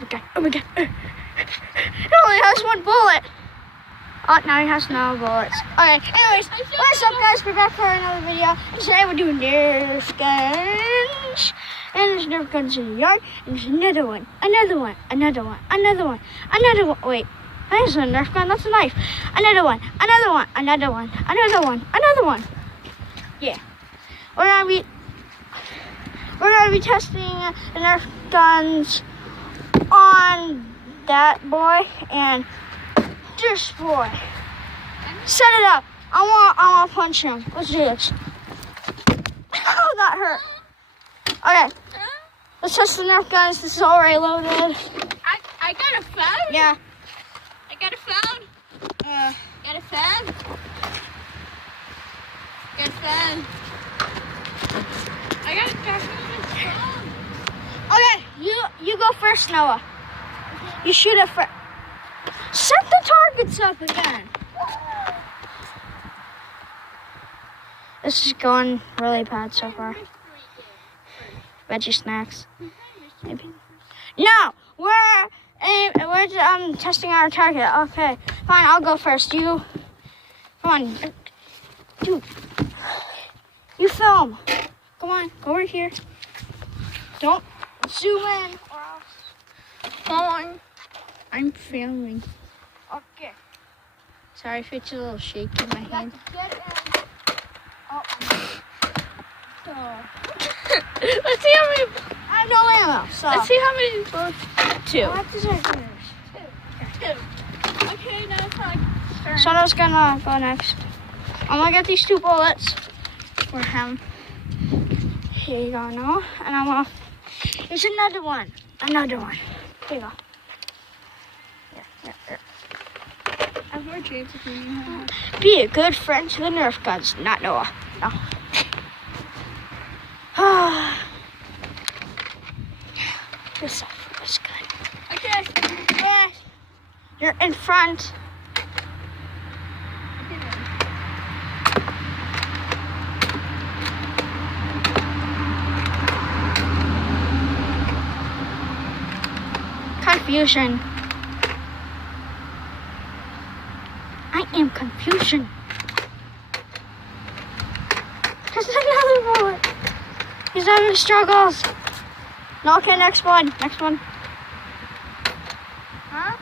Oh my god. It only has one bullet. Oh, now he has no bullets. Okay, anyways, what's up, guys? We're back for another video. Today we're doing Nerf guns. And there's Nerf guns in the yard. And there's another one. Wait, that isn't a Nerf gun. That's a knife. Another one. Yeah. We're gonna be testing the Nerf guns on that boy and this boy. Set it up. I want to punch him. Let's do this. Oh, that hurt. Okay. Let's test the Nerf guns. This is already loaded. I got a phone? Yeah. I got a phone. Got a phone? Got a phone. I got a phone. Okay, you go first, Noah. You shoot it first. Set the targets up again. This is going really bad so far. Veggie snacks. Maybe. No, we're testing our target. Okay, fine. I'll go first. You, come on, dude. You film. Come on, go over here. Don't zoom in or else. Come on. I'm filming. Okay. Sorry if it's a little shaky in my hand. Get in. Oh. Let's see how many. I have no ammo. So. Let's see how many bullets. Two. What is it? Two. Okay, now it's like. Sono's gonna go next. I'm gonna get these 2 bullets for him. Here you go, Noah. And I'm gonna. Here's another one. Here you go. Yeah. I have more James if you need. Be a good friend to the Nerf guns, not Noah. No. This is good. Okay. Yeah. You're in front. Confusion. I am confusion. There's another bullet. He's having struggles. No, okay, next one. Huh?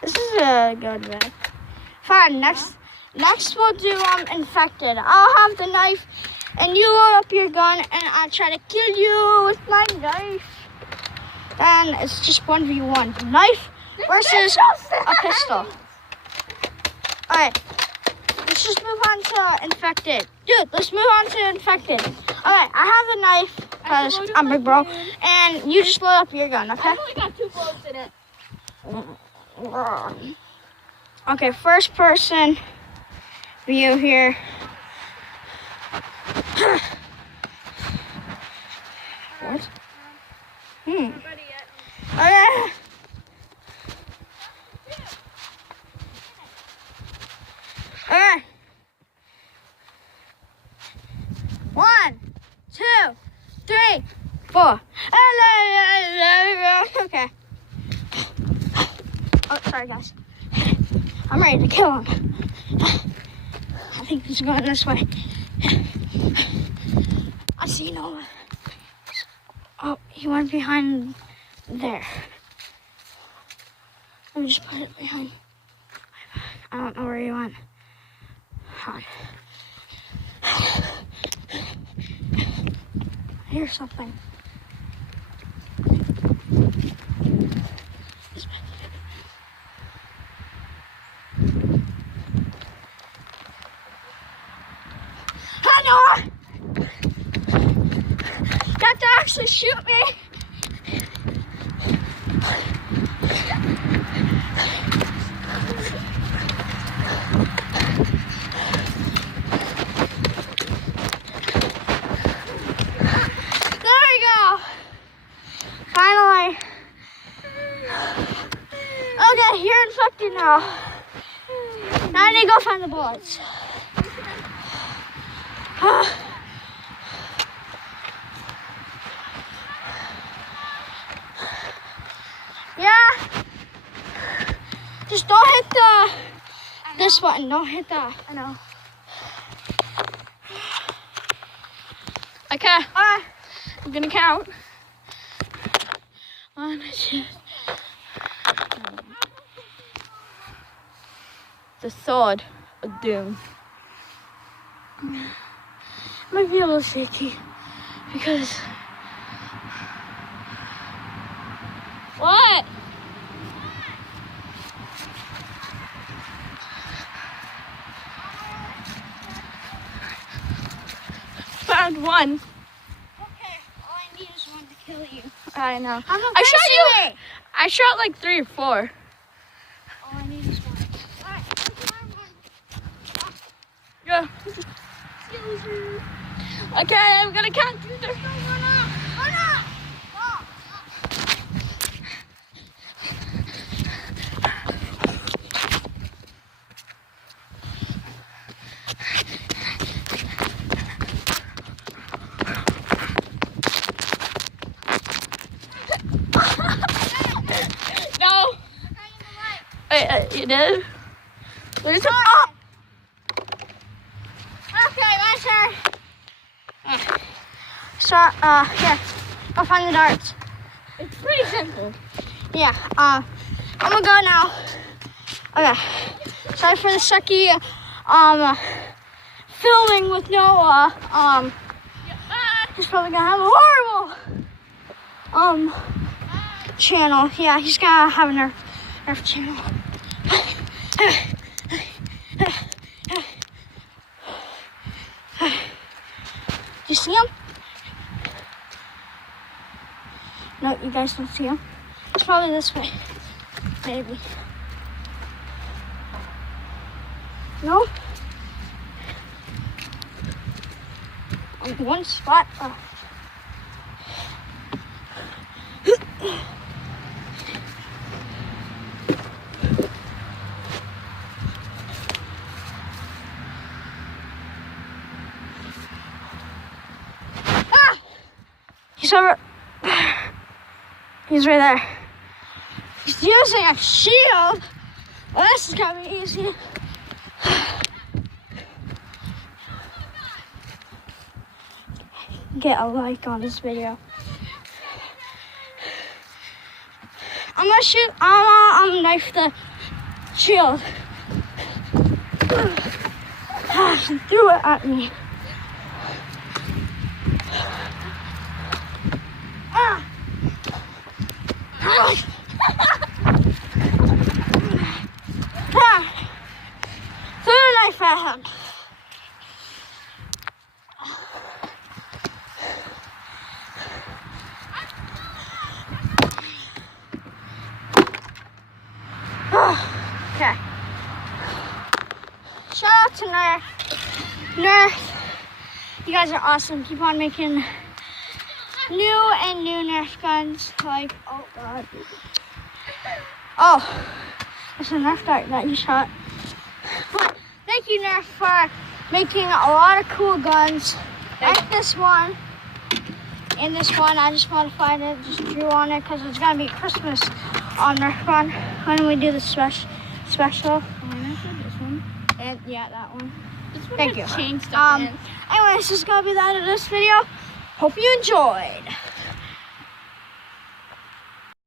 This is a good one. Fine, next we'll do infected. I'll have the knife and you load up your gun and I'll try to kill you with my knife. And it's just 1v1. Knife versus a pistol. Alright. Let's just move on to infected. Dude, let's move on to infected. Alright, I have the knife because I'm big bro. And you just load up your gun, okay? I only got 2 bullets in it. Okay, first person view here. What? Okay. Okay. 1, 2, 3, 4. Okay. Oh, sorry, guys. I'm ready to kill him. I think he's going this way. I see Noah. Oh, he went behind there. Let me just put it behind. I don't know where he went. Hi. I hear something. Hi, Noah! Got to actually shoot me. There we go. Finally. Okay, you're infected now. Now I need to go find the bullets. Just don't hit the this button. Don't hit the. I know. Okay. I'm gonna count. 1, 2. The sword of doom. Might be a little shaky because. What? Found one. Okay, all I need is one to kill you. I know. I'm I shot you. I shot like 3 or 4. All I need is one. Alright, Yeah. Okay, I'm gonna count through the. No. You did? There's a pop. Okay, my turn. Here. I'll find the darts. It's pretty simple. Yeah, I'm gonna go now. Okay. Sorry for the sucky, filming with Noah. He's probably gonna have a horrible, channel. Yeah, he's gonna have a Nerf channel. Do you see him? No, you guys don't see him. It's probably this way. Maybe. No? One spot. He's over. He's right there. He's using a shield. Well, this is gonna be easy. Get a like on this video. I'm gonna shoot. I'm gonna knife the shield. He threw it at me. Threw a knife at him. Okay. Shout out to Nerf. You guys are awesome. Keep on making new Nerf guns. Like, oh god. Oh, it's a Nerf dart that you shot. But thank you, Nerf, for making a lot of cool guns. Like this one. And this one, I just modified it, just drew on it because it's gonna be Christmas on Nerf gun when we do the special. This one. And yeah, that one. This one Thank you. Change stuff in. Anyways, this is gonna be the end of this video. Hope you enjoyed.